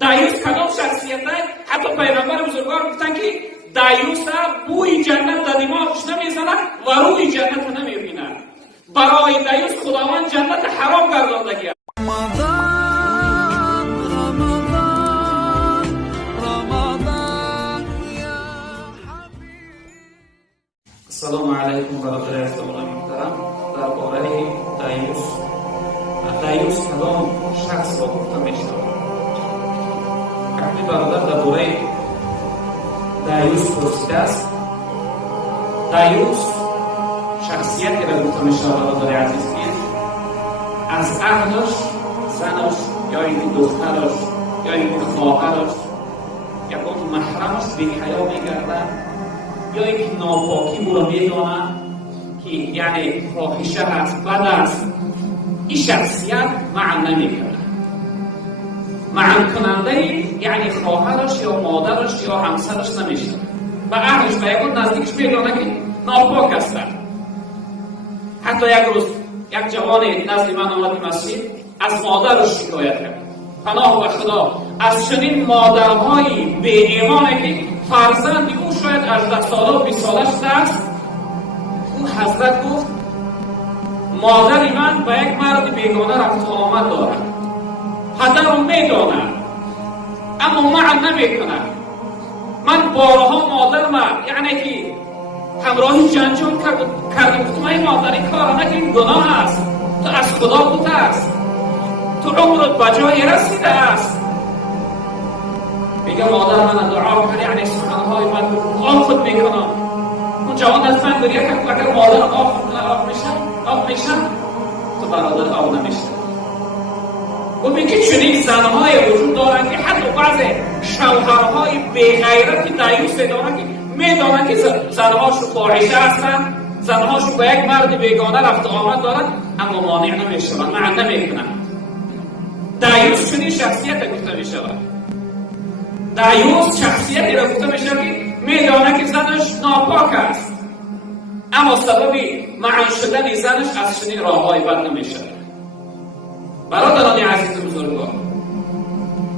دایوس کدام شخصیت ہے؟ حتی پیغمبر بزرگوار گفتن که دایوس بوی جنت در دماغش نمیزند و روی جنت نمیبیند. برای دایوس خداوند جنت حرام گرداندگی. السلام علیکم برادر عزیزان محترم. درباره دایوس کدام شخص را گفته می‌شود؟ وقتی برادر درباره دایوس پرسیده است، دایوس شخصیتی را گفته می‌شود برادر عزیز که از اهلش، زنش یا اینکه دخترش یا اینکه خواهرش یا اون محرمش بی‌حیا می‌گردد یا اینکه ناپاکی او را می‌داند که یعنی فاحشه است، بد است. این شخصیت معنی نمی‌کند. معنی کننده یعنی خواهرش یا مادرش یا همسرش نمیشه و اهلش به یکون نزدیکش میدانه که ناپاک هستند. حتی یک روز یک جوان نزد من آمد مسجد از مادرش شکایت کرد. پناه و خدا از چنین مادرهای بی ایمانی که فرزند او شاید 18 ساله و 20 سالش است، او حضرت گفت مادر من با یک مرد بیگانه رفت و آمد دارد. پدرم میداند اما معنی نمیکند. من بارها مادر من یعنی که همراهی جنجال کردم گفتم ای مادر این کار نکن، گناه است، تو از خدا بوده است، تو عمرت بجای رسیده است. میگه مادر من دعا کرد یعنی سخنهای من آب خود میکنم. اون جوان از من دریه که اگر مادر آب میشه تو برادر آب نمیشه. و میگه چنین زنهای وجود دارن که حتی بعض شوهرهای بیغیرت دایوس دارن که میدانن که زنهاشو فاحشه هستن، زنهاشو با یک مرد بیگانه رفت آمد دارن اما مانع نمیشون، معنی نمیکنن. دایوس چنین شخصیت گفته میشود. دایوس شخصیتی را گفته میشه که میدانه که زنش ناپاک است اما سبب معنی شدن زنش از چنین راههای بد نمیشه. برادران عزیز بزرگوار،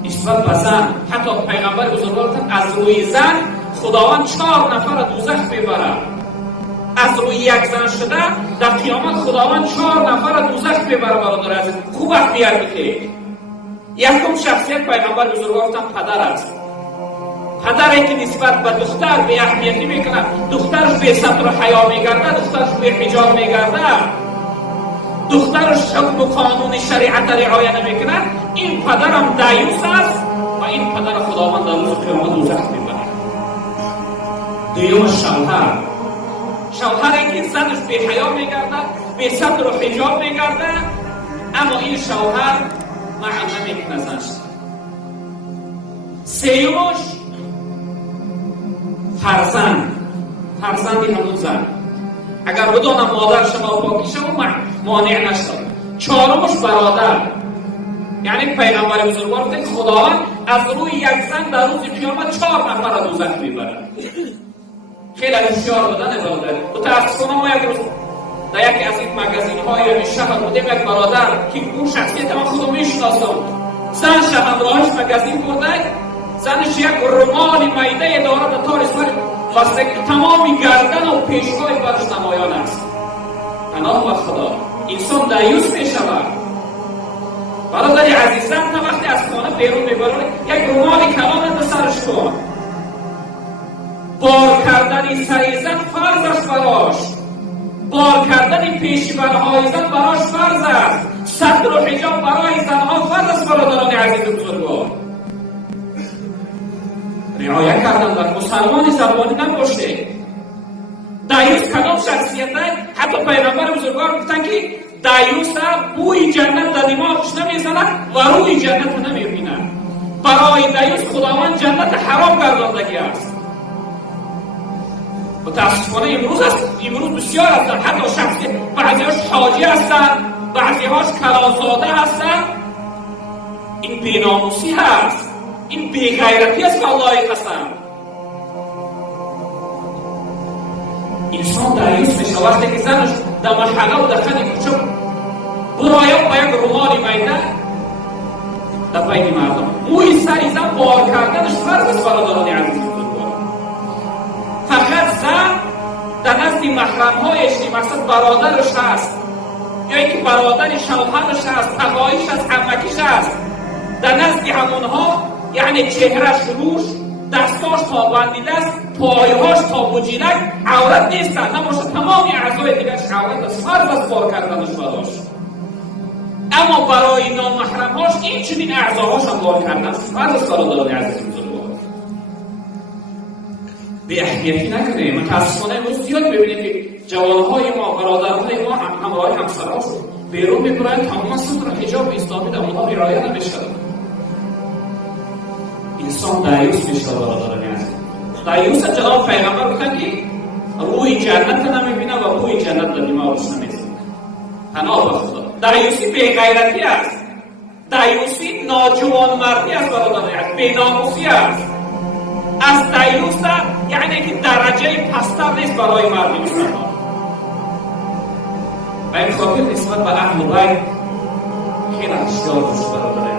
نسبت به زن حتی پیغمبر بزرگوار از روی زن خداوند 4 نفر دوزخ میبرد. از روی یک زن شده در قیامت خداوند 4 نفر دوزخ میبرد. برادر عزیز خوب وقت بیار بخیر. یکم شخصیت پیغمبر بزرگوار پدر است. پدری که نسبت به دختر به اهمیتی میکنه، دخترش به ستر و حیا میگرده، دخترش به حجاب میگرده، دخترش حکم و قانون شریعت رعایت نمیکنه، این پدرم دایوس است و این پدر خداوند در روز قیامت دوزخ میبرد. دوم شوهری که زنش به حیا میگرده، به ستر و حجاب میگرده اما این شوهر معنی نمیکنه زنش. سومش فرزندی همون زن اگر بدانم مادرش ناپاکی شد مانع نشد. 4مش برادر یعنی پیغمبر بزرگوار گفت خداوند از روی یک زن در روز قیامت 4 نفر را دوزخ میبرد. خیلی هوشیار بودن برادر. متاسفانه ما یک روز در یکی از این مگزین‌های شهر بودیم، یک برادر که اون شخصیت من خودم میشناسم، زنش همراهش مگزین برده، زنش یک رومال میده داره در طور سر واسه تمام گردن و پیشگاه برش نمایان است. پناه و خدا انسان دایوس میشود. برادر عزیزم تا وقتی از خانه بیرون میبرونه یک رومال کلان به سرش کن. بار کردن سر زن فرضش براش، بار کردن پیشبرهای زن براش فرض است. ستر و حجاب برای زنها فرض است. برادران عزیز بزرگوار، رعایت کردن در مسلمان زبانی نباشه. دایوس کدام شخصیت ہے؟ حتی پیغمبر بزرگوار گفتن که دایوس بوی جنت در دماغش نمیزند و روی جنت نمیبیند. برای دایوس خداوند جنت حرام گرداندگی است. متاسفانه امروز بسیار هستند حتی شخصیت، بعضی‌هاش حاجی هستند، بعضی‌هاش کلانزاده هستند. این بی‌ناموسی هست، این بی‌غیرتی است که الله قسم. انسان دایوس میشه وقتی که زنش در محله و در خانه کوچه برایم با یک رومال میده در بین مردم موی سری زن مقصد برادرش هست یا اینکه برادر شوهرش هست، تقایش هست، همکیش هست، در نزد همونها یعنی چهرش روش، دستاش تا بندیده است، پایهاش تا بجیلک عورت نیستن، نباشه تمامی اعضای دیگرش عورت است، فرض از کار کردنش براش. اما برای نامحرمهاش این چنین اعضاهاش هم کار کردن فرض است. برادران عزیز بزرگوار، به اهمیتی نکنه. متاسفانه امروز زیاد ببینید که جوانهای ما، برادرهای ما، همراه همسرهاشون بیرون میبرن تمام ستر حجاب اسلامی در اونها رعایت نمیشه. انسان دایوس میشه. برادران عزیز، دایوس جناب پیغمبر گفتن که روی جنت نمیبینه و روی جنت در دماغش نمیزنه. پناه به خدا. دایوسی بی‌غیرتی است. دایوسی ناجوانمردی است. برادران عزیز، بی‌ناموسی است. از دایوس یعنی که درجه پستر نیست برای مردم مسلمان. و این خاطر نسبت به اهل بیت خیلی هشیار باشه. برادران